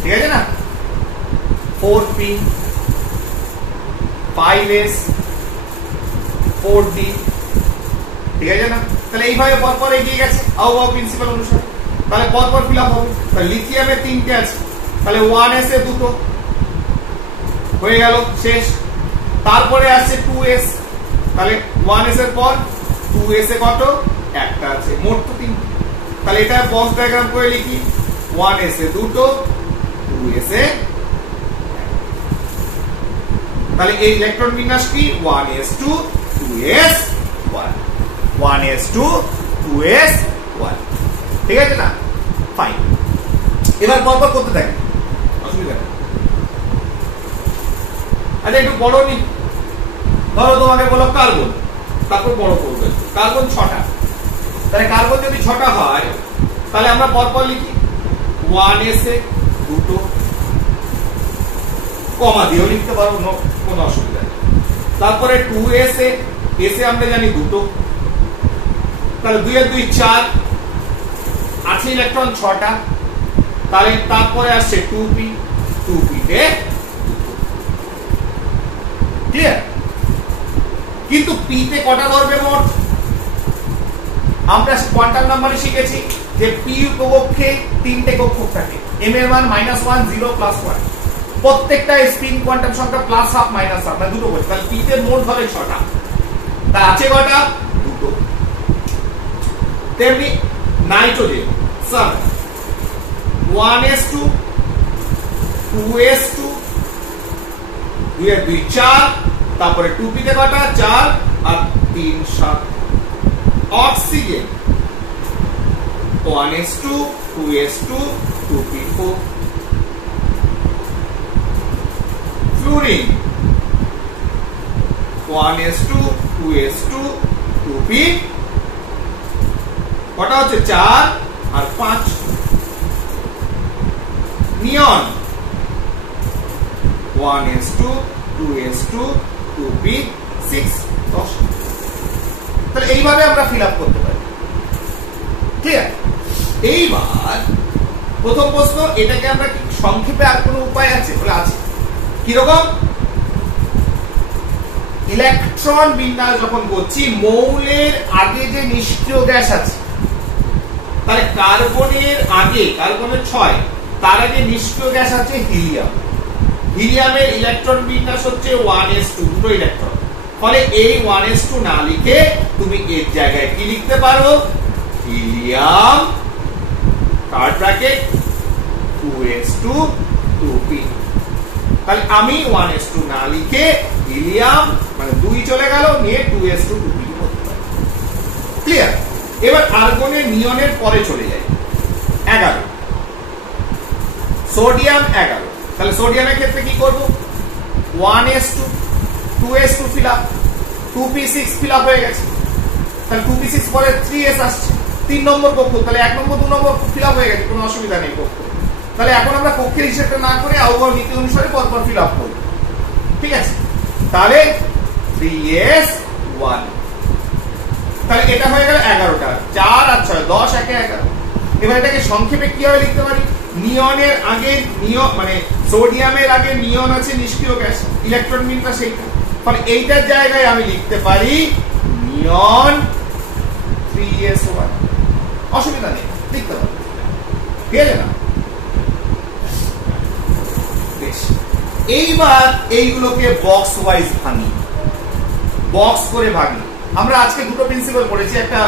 ঠিক আছে না, 4p 5s 4d, ঠিক আছে না। তাহলে এইভাবে পরপর এগিয়ে গেছে আহ্বায়ক প্রিন্সিপাল অনুসারে, তাহলে পরপর ফিল আপ হবে। তাহলে লিথিয়ামে 3টে আছে, তাহলে 1s এ দুটো হয়ে গেল শেষ। তারপরে আসছে 2s, তাহলে 1s এর পর 2s এ কত একটা আছে, মোট তো তিনটে। তাহলে এটা বক্স ডায়াগ্রাম করে লিখি, 1s এ দুটো, 2s এ। তাহলে এই ইলেকট্রন বিন্যাস কি 1s2 2s1 1s2 2s1। ঠিক আছে না? ফাইন। এবার পরপর করতে থাকি, অসুবিধা নেই। আচ্ছা একটু বড় নি, ধরো তোমাকে বলো কার্বন, তারপর বড় করবে। কার্বন 6টা, তাহলে কার্বন যদি 6টা হয় তাহলে আমরা পরপর লিখি 1s এ দুটো, কমা দিয়েও লিখতে পারবো, কোনো অসুবিধা নেই। তারপরে 2s এ, এস এ আমরা জানি দুটো, তাহলে 2 এর 2 4 আছে, ইলেকট্রন 6টা। তাহলে তারপরে আসছে 2p, 2p তে ক্লিয়ার। কিন্তু p তে কটা ধরবে মোট? আমরা কোয়ান্টাম নাম্বারে শিখেছি যে p উপকক্ষে 3টে কক্ষক থাকে, m এর মান -1 0 +1, প্রত্যেকটা স্পিন কোয়ান্টাম সংখ্যা +1/2 -1, মানে দুটো করে। তাহলে p তে মোট ধরে 6টা, তা আছে কটা? দুটো। তেমনি নাইট্রোজেন স্যার 1s2 2s2 2 এর 2 4, তারপরে 2p তে কটা 4 আর 3 7। Oxygen 1s2 2s2 2p4। Fluorine 1s2 2s2 2p, কটা হচ্ছে 4 আর 5। নিয়ন 1s2 2s2 2p6 10। তাহলে এইভাবে আমরা ফিল আপ করতে পারি, ক্লিয়ার? এইবার প্রথম প্রশ্ন, এটাকে আমরা সংক্ষেপে আর কোনো উপায় আছে? বলে আছে। কিরকম? ইলেকট্রন বিন্যাস যখন করছি, মৌলের আগে যে নিষ্ক্রিয় গ্যাস আছে, তাহলে কার্বনের আগে, কার্বনের 6, তার আগে নিষ্ক্রিয় গ্যাস আছে হিলিয়াম। হিলিয়ামের ইলেকট্রন বিন্যাস হচ্ছে 1s2, দুটো ইলেকট্রন। ফলে এই 1s2 না লিখে তুমি এর জায়গায় কি লিখতে পারো? Helium third bracket 2s2 2p। তাহলে আমি 1s2 না লিখে হিলিয়াম মানে 2 চলে গেল, নিয়ে 2s2 2p করতে পারি, ক্লিয়ার? এবার আর্গনের নিয়নের পরে চলে যাই। 11 সোডিয়াম 11। তাহলে সোডিয়ামের ক্ষেত্রে কি করব? 1s2 2s2 fill up, 2p6 fill up হয়ে গেছে। তাহলে 2p6 পরে 3s আসছে, 3 নম্বর কক্ষ। তাহলে 1 নম্বর 2 নম্বর ফিল আপ হয়ে গেছে, কোনো অসুবিধা নেই কক্ষ। তাহলে এখন আমরা কক্ষের হিসেবটা না করে আবহাওয়া নীতি অনুসারে পরপর ফিল আপ করব, ঠিক আছে? তাহলে 3s1। তাহলে এটা হয়ে গেল 11টা, 4 আর 6 10 একে 11। এবার এটাকে সংক্ষেপে কিভাবে লিখতে পারি? নিয়নের আগে নিয়ন, মানে সোডিয়ামের আগে নিয়ন আছে নিষ্ক্রিয় গ্যাস, ইলেকট্রন বিন্যাস সেইটা। ফলে এইটার জায়গায় আমি লিখতে পারি নিয়ন 3s1, অসুবিধা নেই, লিখতে পারি, ঠিক আছে না? এইবার এইগুলোকে বক্স ওয়াইজ ভাঙি, বক্স করে ভাঙি। আমরা আজকে দুটো প্রিন্সিপাল পড়েছি, একটা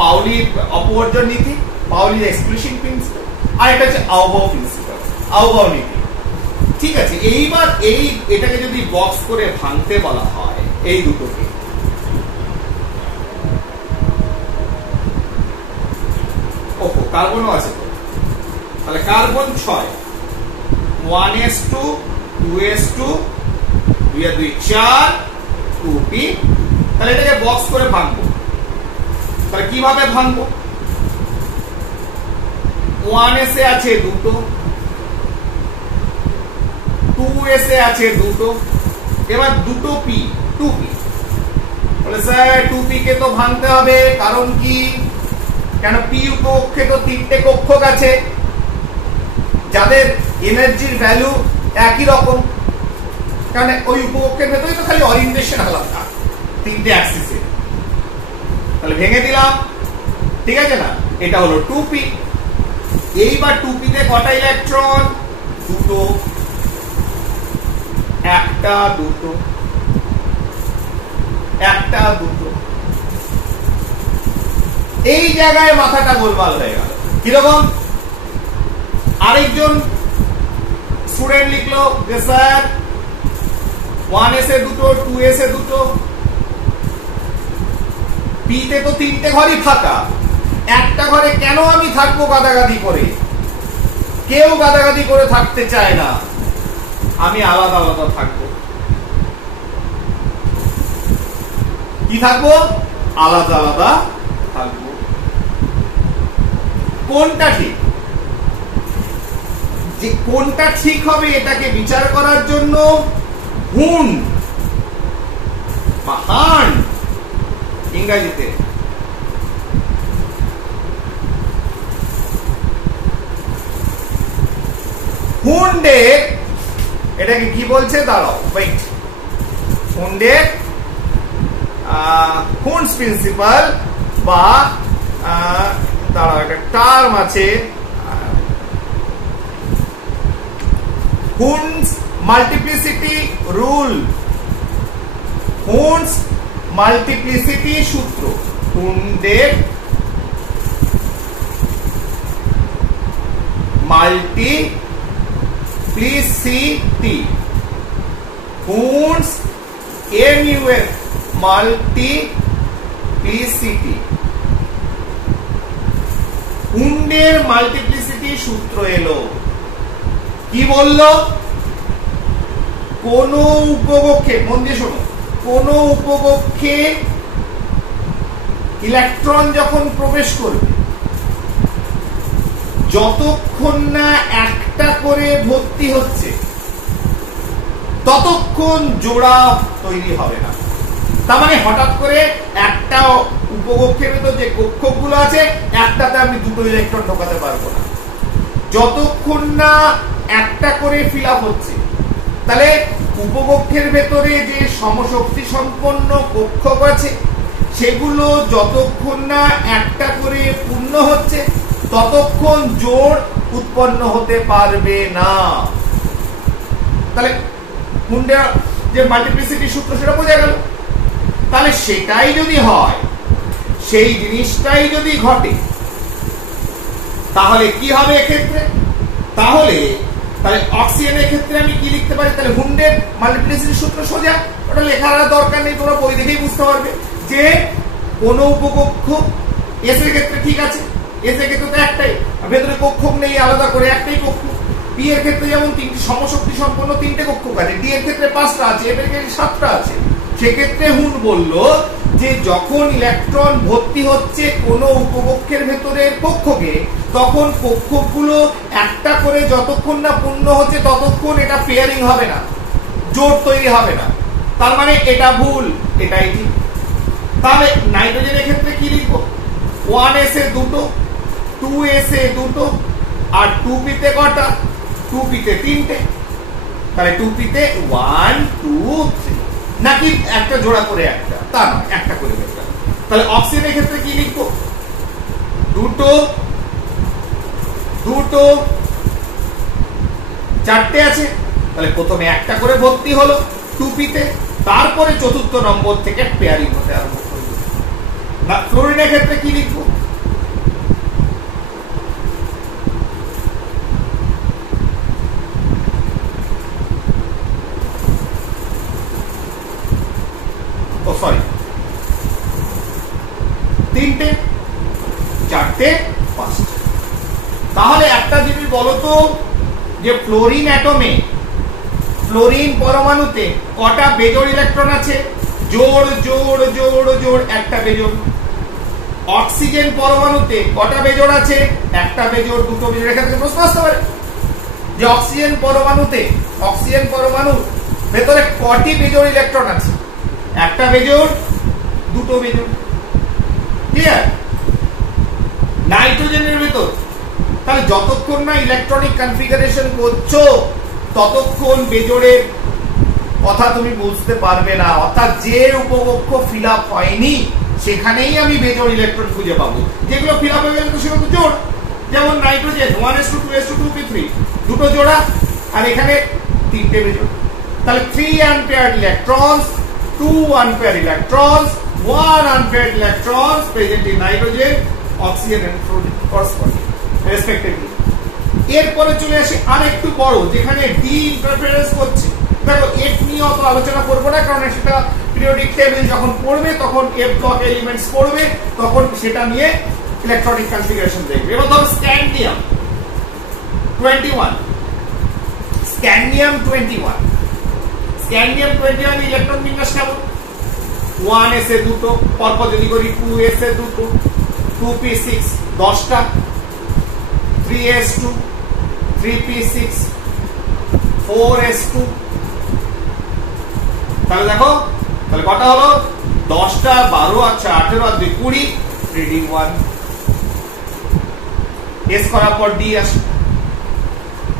পাউলির অপবর্জন নীতি, পাউলির এক্সক্লুশন প্রিন্সিপাল, আর এটা হচ্ছে আউবাউ প্রিন্সিপাল, আউবাউ নীতি, ঠিক আছে? এইবার এটাকে যদি বক্স করে ভাঙতে বলা হয়, এই দুটোকে, ওহো কার্বনও আছে তো, তাহলে কার্বন 6, 1s2 2s2 2 এর 2 4 2p। তাহলে এটাকে বক্স করে ভাঙবো। তাহলে কিভাবে ভাঙবো? 1s এ আছে দুটো, 2s এ আছে দুটো, এবার দুটো p 2p। বলে স্যার 2p কে তো ভাঙতে হবে, কারণ কি? কেন? p উপকক্ষে তো 3টে কক্ষক আছে যাদের এনার্জির ভ্যালু একই রকম, কারণ ওই উপকক্ষের ভেতরে তো খালি ওরিয়েন্টেশন আলাদা 3টে অ্যাক্সিসে। তাহলে ভেঙে দিলাম, ঠিক আছে না? এটা হলো 2p। এইবার 2p তে কটা ইলেকট্রন? দুটো, একটা দুটো, একটা দুটো, এই জায়গায় মাথাটা গোলমাল হয়ে গেল। কিরকম? আরেকজন স্টুডেন্ট লিখলো যে স্যার 1s এ দুটো, 2s এ দুটো, p তে তো তিনটে ঘরই ফাঁকা, একটা ঘরে কেন আমি থাকবো গাদাগাদি করে? কেউ গাদাগাদি করে থাকতে চায় না, আমি আলাদা আলাদা থাকবো। কি থাকবো? আলাদা আলাদা থাকবো। কোনটা ঠিক? যে কোনটা ঠিক হবে এটাকে বিচার করার জন্য হুন বা হান ইংরেজিতে হুন্ডে, এটাকে কি বলছে দাঁড়াও, ওয়েট, হুন্ডে হুন্স প্রিন্সিপাল বা দাঁড়াও একটা টার্ম আছে, হুন্স মাল্টিপ্লিসিটি রুল, হুন্স মাল্টিপ্লিসিটি সূত্র, হুন্ডের মাল্টিপ্লিসিটি, হুন্স MUF মাল্টিপ্লিসিটি, হুন্ডের মাল্টিপ্লিসিটি সূত্র এলো। কি বললো? কোন উপকক্ষে, মন দিয়ে শোনো, কোন উপকক্ষে ইলেকট্রন যখন প্রবেশ করবে যতক্ষণ না একটা করে ভর্তি হচ্ছে ততক্ষণ জোড়া তৈরি হবে না। তার মানে হঠাৎ করে একটা উপকক্ষের ভেতর যে কক্ষগুলো আছে একটাতে আমি দুটো ইলেকট্রন ঢোকাতে পারবো না যতক্ষণ না একটা করে ফিল আপ হচ্ছে। তাহলে উপকক্ষের ভেতরে যে সমশক্তি সম্পন্ন কক্ষ আছে সেগুলো যতক্ষণ না একটা করে পূর্ণ হচ্ছে ততক্ষণ জোড় উৎপন্ন হতে পারবে না। তাহলে হুন্ডের যে মাল্টিপ্লিসিটি সূত্র সেটা বোঝা গেল। তাহলে সেটাই যদি হয়, সেই জিনিসটাই যদি ঘটে, তাহলে কি হবে এক্ষেত্রে? তাহলে অক্সিজেনের ক্ষেত্রে আমি কি লিখতে পারি? তাহলে হুন্ডের মাল্টিপ্লিসিটি সূত্র সোজা, ওটা লেখার দরকার নেই, তোমরা বই দেখেই বুঝতে পারবে যে কোন উপকক্ষ এস এর ক্ষেত্রে ঠিক আছে, এস এর ক্ষেত্রে তো একটাই, ভেতরে কক্ষ নেই আলাদা করে, একটাই কক্ষ। পি এর ক্ষেত্রে যেমন তিনটি সমশক্তি সম্পন্ন তিনটে কক্ষ আছে, ডি এর ক্ষেত্রে 5টা আছে, এফ এর ক্ষেত্রে 7টা আছে। সেক্ষেত্রে হুন বলল যে যখন ইলেকট্রন ভর্তি হচ্ছে কোন উপকক্ষের ভেতরের কক্ষকে তখন কক্ষগুলো একটা করে যতক্ষণ না পূর্ণ হচ্ছে ততক্ষণ এটা পেয়ারিং হবে না, জোড় তৈরি হবে না। তার মানে এটা ভুল, এটাই ঠিক। তাহলে নাইট্রোজেনের ক্ষেত্রে কি লিখবো? 1s এ দুটো, 2s এ দুটো, আর 2p তে কটা? 2p তে তিনটে। তাহলে 2p তে 1 2 3, নাকি একটা জোড়া করে একটা? তা নয়, একটা করে একটা। তাহলে অক্সিজেনের ক্ষেত্রে কি লিখবো? দুটো দুটো চারটে আছে, তাহলে প্রথমে একটা করে ভর্তি হলো 2p তে, তারপরে চতুর্থ নম্বর থেকে পেয়ারিং হতে আরম্ভ করলো। না ফ্লোরিনের ক্ষেত্রে কি লিখবো? তিনটে, চারটে, পাঁচটা। তাহলে একটা জিনিস বলতো যে ফ্লোরিন অ্যাটমে, ফ্লোরিন পরমাণুতে কটা বেজোড় ইলেকট্রন আছে? জোড় জোড় জোড় জোড়, একটা বেজোড়। অক্সিজেন পরমাণুতে কটা বেজোড় আছে? একটা বেজোড়, দুটো বেজোড়। এখান থেকে প্রশ্ন আসতে পারে যে অক্সিজেন পরমাণুতে, অক্সিজেন পরমাণুর ভেতরে কটি বেজোড় ইলেকট্রন আছে? একটা বেজোড়, দুটো বেজোড়। ক্লিয়ার? নাইট্রোজেনের ভেতর তাহলে যতক্ষণ না ইলেকট্রনিক কনফিগারেশন করছো ততক্ষণ বেজোড়ের কথা তুমি বুঝতে পারবে না। অর্থাৎ যে উপকক্ষ ফিল আপ হয়নি সেখানেই আমি বেজোড় ইলেকট্রন খুঁজে পাবো। যেগুলো ফিল আপ হয়ে গেলে তো সেগুলো জোড়। যেমন নাইট্রোজেন 1s2 2s2 2p3 দুটো জোড়া, আর এখানে তিনটে বেজোড়। তাহলে 3 unpaired electrons, 2 unpaired electrons, 1 unpaired electrons present in nitrogen, oxygen and fluorine corresponding respectively. এরপরে চলে আসি আর একটু বড়, যেখানে ডি ইন্টারফারেন্স করছে। দেখো এফ নিয়ে অত আলোচনা করবো না, কারণ সেটা পিরিয়ডিক টেবিল যখন পড়বে তখন এফ ব্লক এলিমেন্টস পড়বে, তখন সেটা নিয়ে ইলেকট্রনিক কনফিগারেশন দেখবে। এবার ধরো স্ক্যান্ডিয়াম 21, স্ক্যান্ডিয়াম 21, স্ক্যান্ডিয়াম 21 ইলেকট্রন বিন্যাস কেমন? 1s এ দুটো, পরপর যদি করি 2s এ দুটো, 2p6 10টা, 3s2, 3p6, 4s2। তাহলে দেখো তাহলে কটা হলো? 10টা, 12, আচ্ছা 18 আর 2 20, 3d1। এস করার পর ডি আসে,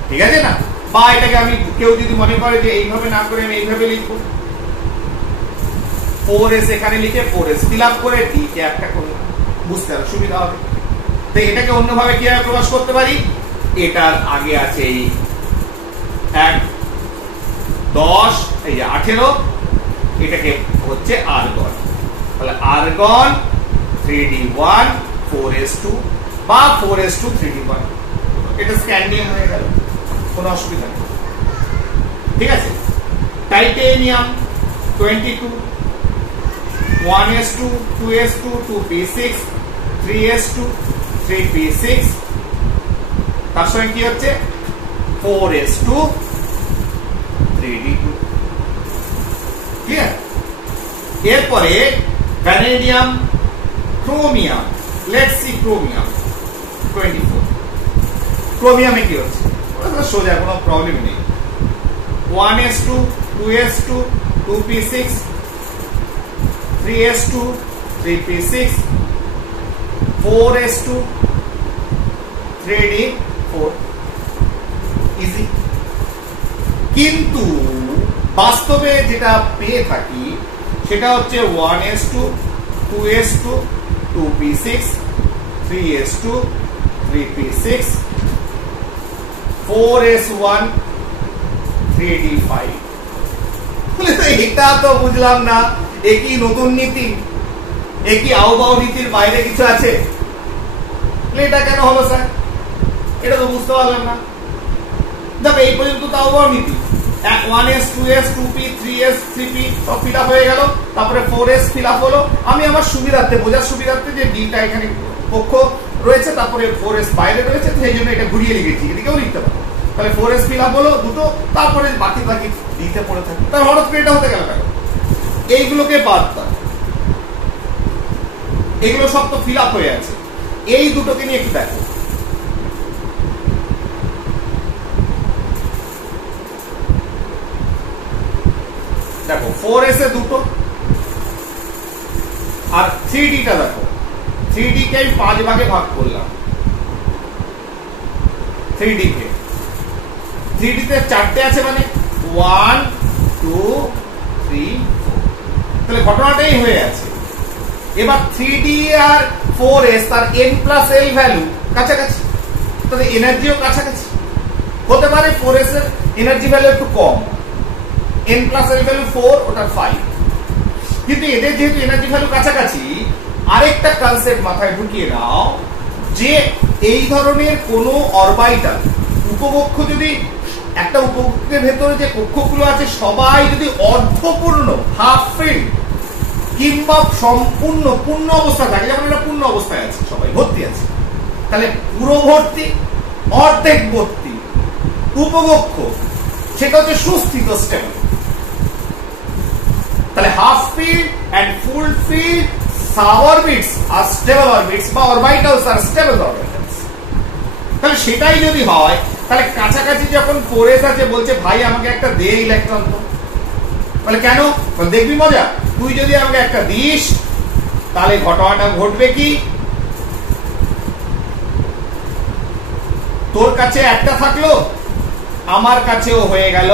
ঠিক আছে না? বা এটাকে আমি, কেউ যদি মনে করে যে এইভাবে না করে আমি এইভাবে লিখবো, 4s এখানে লিখে 4s ফিল আপ করে ডি কে একটা করলাম, বুঝতে আরো সুবিধা হবে। তো এটাকে অন্যভাবে কিভাবে প্রকাশ করতে পারি? এটার আগে আছে এই 1 10, এই যে 18, এটাকে হচ্ছে আর্গন। তাহলে আর্গন 3d1 4s2 বা 4s2 3d1, এটা স্ক্যান্ডিয়াম হয়ে গেল, কোনো অসুবিধা নেই, ঠিক আছে? Titanium 22, 1s2, 2s2, 2p6, 3s2, 3p6, তার সঙ্গে কি হচ্ছে? 4s2, 3d2, clear? এরপরে ভ্যানেডিয়াম, ক্রোমিয়াম, লেটস সি ক্রোমিয়াম 24, ক্রোমিয়ামে কি হচ্ছে? সোজা, কোনো প্রবলেম নেই। 1s2, 2s2, 2p6, 3s2, 3p6, 4s2, 3d4, easy. কিন্তু বাস্তবে যেটা পেয়ে থাকি সেটা হচ্ছে 1s2, 2s2, 2p6, 3s2, 3p6, 4s1, 3d5। এটা তো বুঝলাম না, একই নতুন নীতি, একই আহ্বাও নীতির বাইরে কিছু আছে? এটা কেন হলো স্যার? এটা তো বুঝতে পারলাম না। দেখো এই পর্যন্ত তো আহ্বাও নীতি, 1s, 2s, 2p, 3s, 3p সব ফিল আপ হয়ে গেল, তারপরে 4s ফিল আপ হলো। আমি আমার সুবিধার্থে, বোঝার সুবিধার্থে, যে ডিটা এখানে কক্ষ রয়েছে, তারপরে 4s বাইরে রয়েছে, সেই জন্য এটা ঘুরিয়ে লিখেছি, এদিকেও লিখতে পারো। তাহলে 4s ফিল আপ হলো দুটো, তারপরে বাকি ডিতে পড়ে থাকে। তার হঠাৎ করে এটা হতে গেল কেন? এইগুলোকে বাদ দাও, এগুলো সব তো ফিল আপ হয়ে আছে। এই দুটোকে নিয়ে একটু দেখো। দেখো 4s এ দুটো, আর 3d টা দেখো, 3d কে আমি 5 ভাগে ভাগ করলাম। 3d কে 3d তে 4টে আছে, মানে 1 2 3 4, তাহলে ঘটনাটাই হয়ে আছে। এবার 3d আর 4s তার n+l ভ্যালু কাছাকাছি, তাহলে এনার্জিও কাছাকাছি হতে পারে। 4s এর এনার্জি ভ্যালু একটু কম, n+l ভ্যালু 4, ওটা 5, কিন্তু এদের যেহেতু এনার্জি ভ্যালু কাছাকাছি, আরেকটা কনসেপ্ট মাথায় ঢুকিয়ে নাও, যে এই ধরনের কোন অরবিটাল উপকক্ষ, যদি একটা উপকক্ষের ভেতরে যে কক্ষগুলো আছে সবাই যদি অর্ধপূর্ণ, হাফ ফিল্ড, কিংবা সম্পূর্ণ পূর্ণ অবস্থা থাকে, যেমন এটা পূর্ণ অবস্থায় আছে, সবাই ভর্তি আছে, তাহলে পুরো ভর্তি, অর্ধেক ভর্তি উপকক্ষ, সেটা হচ্ছে সুস্থিত স্টেবল। তাহলে half field and full field suborbits আর স্টেবল অরবিটস, বা অরবিটালস আর স্টেবল অরবিটালস। তাহলে সেটাই যদি হয়, তাহলে কাছাকাছি যখন 4s আছে, বলছে ভাই আমাকে একটা দে ইলেকট্রন। তো বলে কেন? দেখবি মজা, তুই যদি আমাকে একটা দিস, তাহলে ঘটনাটা ঘটবে কি, তোর কাছে একটা থাকলো, আমার কাছেও হয়ে গেল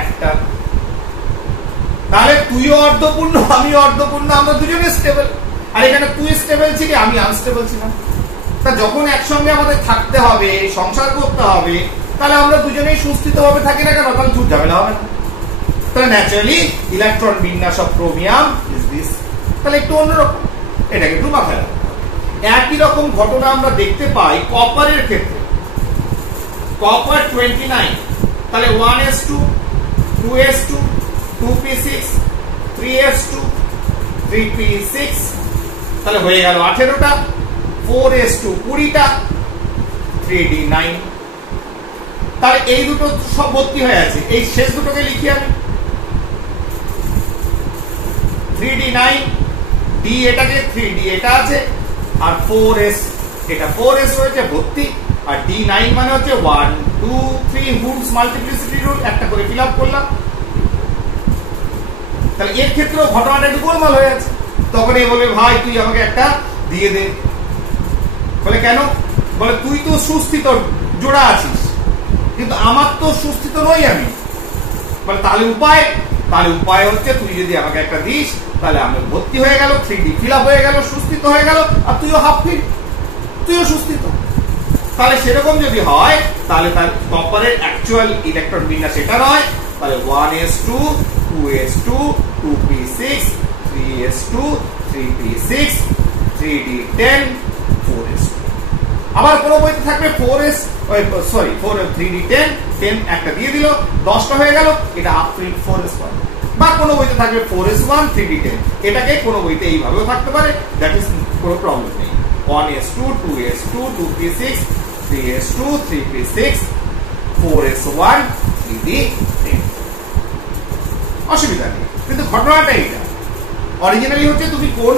একটা, তাহলে তুইও অর্ধপূর্ণ, আমিও অর্ধপূর্ণ, আমরা দুজনে স্টেবল। আর এখানে তুই স্টেবল ছিলি, আমি আনস্টেবল ছিলাম। তা যখন একসঙ্গে আমাদের থাকতে হবে, সংসার করতে হবে, তাহলে আমরা দুজনেই সুস্থিত ভাবে থাকি না কেন? তাহলে ঝুট ঝামেলা হবে না। তাহলে ন্যাচারালি ইলেকট্রন বিন্যাস অফ ক্রোমিয়াম ইজ দিস। তাহলে একটু অন্যরকম, এটাকে একটু মাথায় রাখো। একই রকম ঘটনা আমরা দেখতে পাই কপারের ক্ষেত্রে। কপার 29, তাহলে 1s2 2s2 2p6 3s2 3p6, তাহলে হয়ে গেল 18টা, 4s2 20টা, 3d9। তাহলে এই দুটো সব ভর্তি হয়ে আছে। এই শেষ দুটোকে লিখি আমি 3d9, d এটাকে 3d এটা আছে, আর 4s এটা 4s রয়েছে ভর্তি, আর d9 মানে হচ্ছে 1 2 3 হুডস মাল্টিপ্লিসিটি রুল একটা করে ফিল আপ করলাম। তাহলে এর ক্ষেত্রেও ঘটনাটা একটু গোলমাল হয়ে আছে। তখন এই বলবে ভাই তুই আমাকে একটা দিয়ে দে। বলে কেন? বলে তুই তো সুস্থিত জোড়া আছিস, কিন্তু আমার তো সুস্থিত নই আমি। বলে তাহলে উপায়? তাহলে উপায় হচ্ছে তুই যদি আমাকে একটা দিস, তাহলে আমি ভর্তি হয়ে গেল, 3D ফিল আপ হয়ে গেল, সুস্থিত হয়ে গেল, আর তুইও হাফ ফিল, তুইও সুস্থিত। তাহলে সেরকম যদি হয়, তাহলে তার কপারের অ্যাকচুয়াল ইলেকট্রন বিন্যাস এটা নয়, তাহলে 1s2 2s2 2p6 3s2 3p6 3d10 4s2। আবার কোন বইতে থাকবে 4s সরি 3d10 10 একটা দিয়ে দিল, 10টা হয়ে গেল, এটা আপ টু 4s পাবে। বা কোন বইতে থাকবে 4s1 3d10, এটাকে কোন বইতে এইভাবেও থাকতে পারে, দ্যাট ইজ কোনো প্রবলেম নেই। 1s2 2s2 2p6 3s2 3p6 4s1 3d10, অসুবিধা নেই। কিন্তু ঘটনাটা এইটা অরিজিনালি হচ্ছে তুমি কোন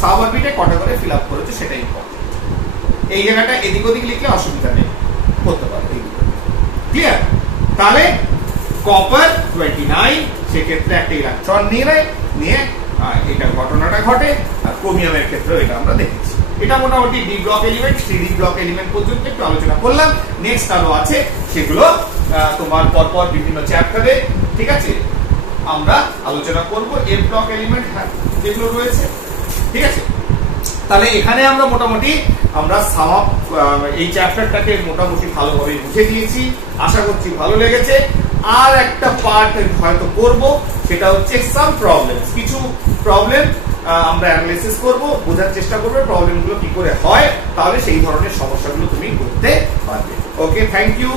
সাব অরবিটে কটা করে ফিল আপ করেছো সেটাই ইম্পর্টেন্ট। এই জায়গাটা এদিক ওদিক লিখলে অসুবিধা নেই, করতে পারবে। ক্লিয়ার? তাহলে কপার 29 সেক্ষেত্রে একটা ইলেকট্রন নিয়ে এটা ঘটনাটা ঘটে, আর ক্রোমিয়ামের ক্ষেত্রে এটা আমরা দেখেছি। এটা মোটামুটি D block element, CD block element পর্যন্ত একটু আলোচনা করলাম। নেক্সট আরো আছে, সেগুলো তোমার পরপর বিভিন্ন চ্যাপ্টারে, ঠিক আছে, আমরা আলোচনা করব। এফ ব্লক এলিমেন্ট যেগুলো রয়েছে, ঠিক আছে। তাহলে এখানে আমরা মোটামুটি সাম আপ এই চ্যাপ্টারটাকে মোটামুটি ভালোভাবে বুঝে দিয়েছি, আশা করছি ভালো লেগেছে। আর একটা পার্ট হয়তো করব, সেটা হচ্ছে সাম প্রবলেমস, কিছু প্রবলেম আমরা অ্যানালাইসিস করব, বোঝার চেষ্টা করব প্রবলেমগুলো কি করে হয়, তাহলে সেই ধরনের সমস্যাগুলো তুমি করতে পারবে। ওকে, থ্যাংক ইউ।